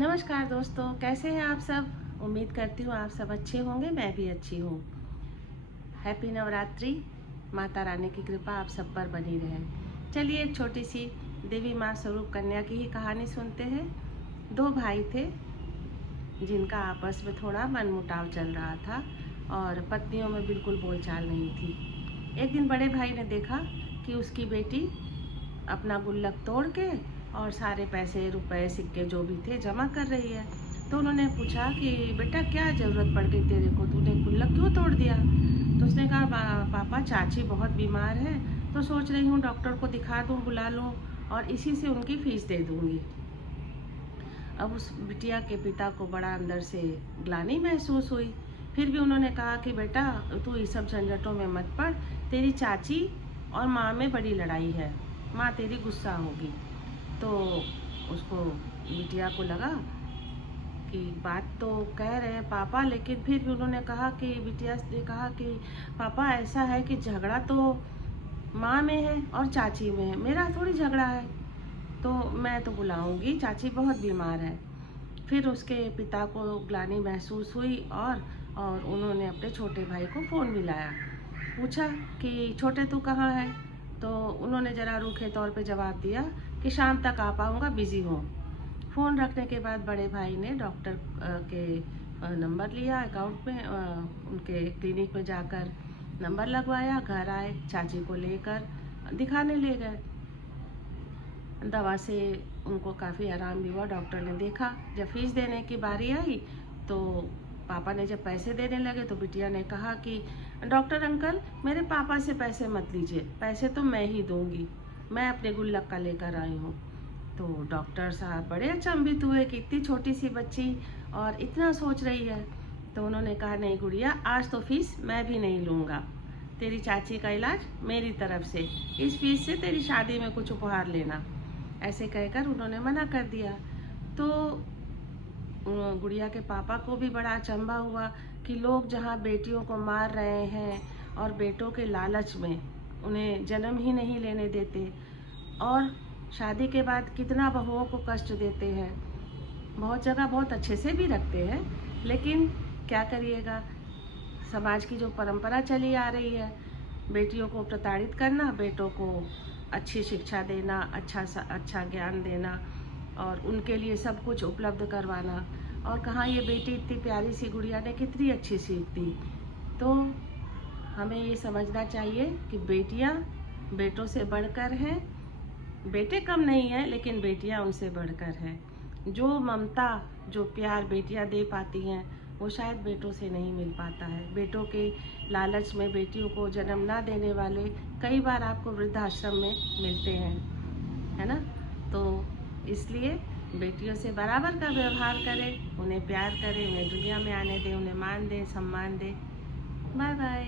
नमस्कार दोस्तों, कैसे हैं आप सब। उम्मीद करती हूँ आप सब अच्छे होंगे, मैं भी अच्छी हूँ। हैप्पी नवरात्रि। माता रानी की कृपा आप सब पर बनी रहे। चलिए एक छोटी सी देवी माँ स्वरूप कन्या की ही कहानी सुनते हैं। दो भाई थे जिनका आपस में थोड़ा मनमुटाव चल रहा था और पत्नियों में बिल्कुल बोलचाल नहीं थी। एक दिन बड़े भाई ने देखा कि उसकी बेटी अपना गुल्लक तोड़ के और सारे पैसे रुपए सिक्के जो भी थे जमा कर रही है। तो उन्होंने पूछा कि बेटा क्या ज़रूरत पड़ गई तेरे को, तूने गुल्लक क्यों तोड़ दिया। तो उसने कहा पापा चाची बहुत बीमार है, तो सोच रही हूँ डॉक्टर को दिखा दूँ, बुला लूँ और इसी से उनकी फ़ीस दे दूँगी। अब उस बिटिया के पिता को बड़ा अंदर से ग्लानि महसूस हुई। फिर भी उन्होंने कहा कि बेटा तू इस सब झंझटों में मत पड़, तेरी चाची और माँ में बड़ी लड़ाई है, माँ तेरी गुस्सा होगी। तो उसको बिटिया को लगा कि बात तो कह रहे हैं पापा, लेकिन फिर भी उन्होंने कहा कि बिटिया ने कहा कि पापा ऐसा है कि झगड़ा तो माँ में है और चाची में है, मेरा थोड़ी झगड़ा है, तो मैं तो बुलाऊंगी, चाची बहुत बीमार है। फिर उसके पिता को ग्लानि महसूस हुई और उन्होंने अपने छोटे भाई को फ़ोन मिलाया। पूछा कि छोटे तू कहाँ है। तो उन्होंने ज़रा रूखे तौर पे जवाब दिया कि शाम तक आ पाऊँगा, बिज़ी हूँ। फ़ोन रखने के बाद बड़े भाई ने डॉक्टर के नंबर लिया अकाउंट में, उनके क्लिनिक में जाकर नंबर लगवाया, घर आए, चाची को लेकर दिखाने ले गए। दवा से उनको काफ़ी आराम भी हुआ। डॉक्टर ने देखा, जब फीस देने की बारी आई तो पापा ने जब पैसे देने लगे तो बिटिया ने कहा कि डॉक्टर अंकल मेरे पापा से पैसे मत लीजिए, पैसे तो मैं ही दूंगी, मैं अपने गुल्लक का लेकर आई हूँ। तो डॉक्टर साहब बड़े अचंभित हुए कि इतनी छोटी सी बच्ची और इतना सोच रही है। तो उन्होंने कहा नहीं गुड़िया, आज तो फीस मैं भी नहीं लूँगा, तेरी चाची का इलाज मेरी तरफ से, इस फीस से तेरी शादी में कुछ उपहार लेना। ऐसे कहकर उन्होंने मना कर दिया। तो गुड़िया के पापा को भी बड़ा अचंभा हुआ कि लोग जहाँ बेटियों को मार रहे हैं और बेटों के लालच में उन्हें जन्म ही नहीं लेने देते और शादी के बाद कितना बहुओं को कष्ट देते हैं। बहुत जगह बहुत अच्छे से भी रखते हैं, लेकिन क्या करिएगा, समाज की जो परंपरा चली आ रही है, बेटियों को प्रताड़ित करना, बेटों को अच्छी शिक्षा देना, अच्छा ज्ञान देना और उनके लिए सब कुछ उपलब्ध करवाना। और कहाँ ये बेटी इतनी प्यारी सी गुड़िया ने कितनी अच्छी सीख दी। तो हमें ये समझना चाहिए कि बेटियाँ बेटों से बढ़कर हैं, बेटे कम नहीं हैं लेकिन बेटियाँ उनसे बढ़कर हैं। जो ममता जो प्यार बेटियाँ दे पाती हैं वो शायद बेटों से नहीं मिल पाता है। बेटों के लालच में बेटियों को जन्म ना देने वाले कई बार आपको वृद्धाश्रम में मिलते हैं, है ना। तो इसलिए बेटियों से बराबर का व्यवहार करें, उन्हें प्यार करें, उन्हें दुनिया में आने दें, उन्हें मान दें, सम्मान दें। Bye bye.